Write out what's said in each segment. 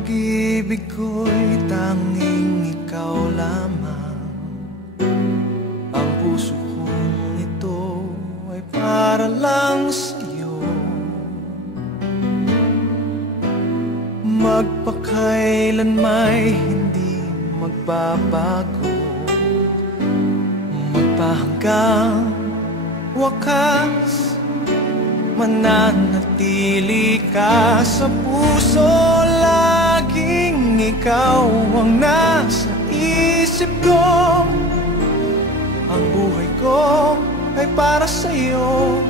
Pag-ibig ko'y tanging ikaw lamang. Ang puso kong ito ay para lang sa'yo. Magpakailan may hindi magbabago, magpahanggang wakas, mananatili ka sa puso. Laging ikaw ang nasa isip ko. Ang buhay ko ay para sa'yo.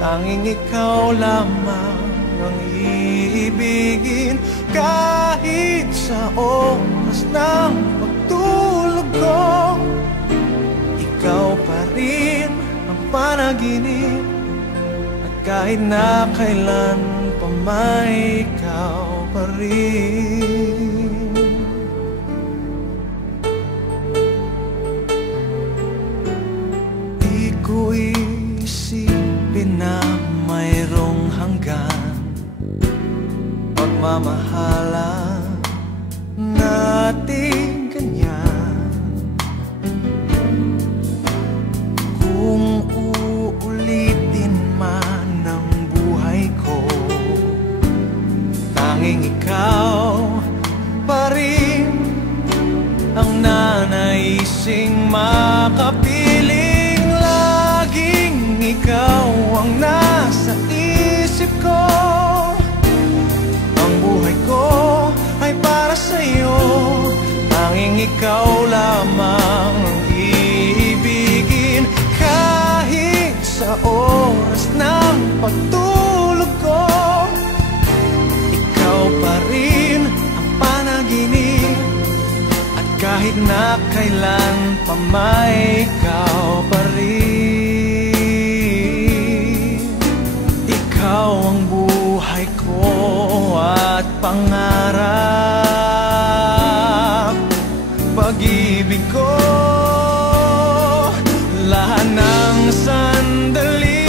Tanging ikaw lamang ang iibigin. Kahit sa oras ng pagtulog ko, ikaw pa rin ang panaginip. At kahit na kailan pa may ikaw pa rin. Di ko isipin na mayroong hanggan pagmamahalan natin ganyan. Kung uulitin man ang buhay ko, tanging ikaw pa rin ang nanaising makapiling. Laging ikaw ang nasa isip ko. Ang buhay ko ay para sa'yo. Tanging ikaw lamang ang iibigin. Kahit sa oras ng pagtulog ko, ikaw pa rin ang panaginip. At kahit na kailan pa may ikaw pa rin. Ikaw ang buhay ko at pangarap, pag-ibig ko. Lahat ng sandali,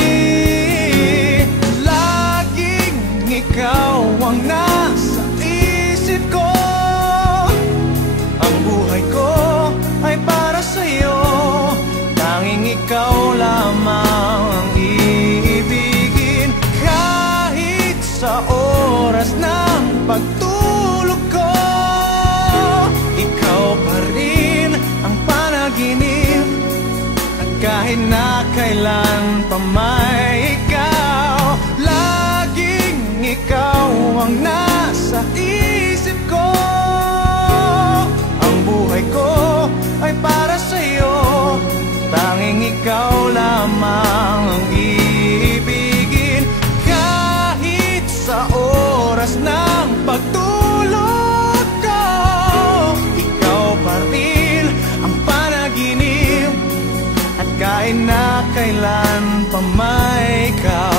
laging ikaw ang nasa isip ko. Ang buhay ko ay para sa'yo. Tanging ikaw lamang ang iibigin. Kahit sa oras ng pagtulog ko, ikaw pa rin ang panaginip. At kahit na kailan pa may ikaw, laging ikaw ang nasa isip ko. Ang buhay ko ay para sa'yo. Tanging ikaw lamang ang iibigin. Kahit sa oras ng pagtulog ko, ikaw pa rin ang panaginip. At kahit na kailan pa may ikaw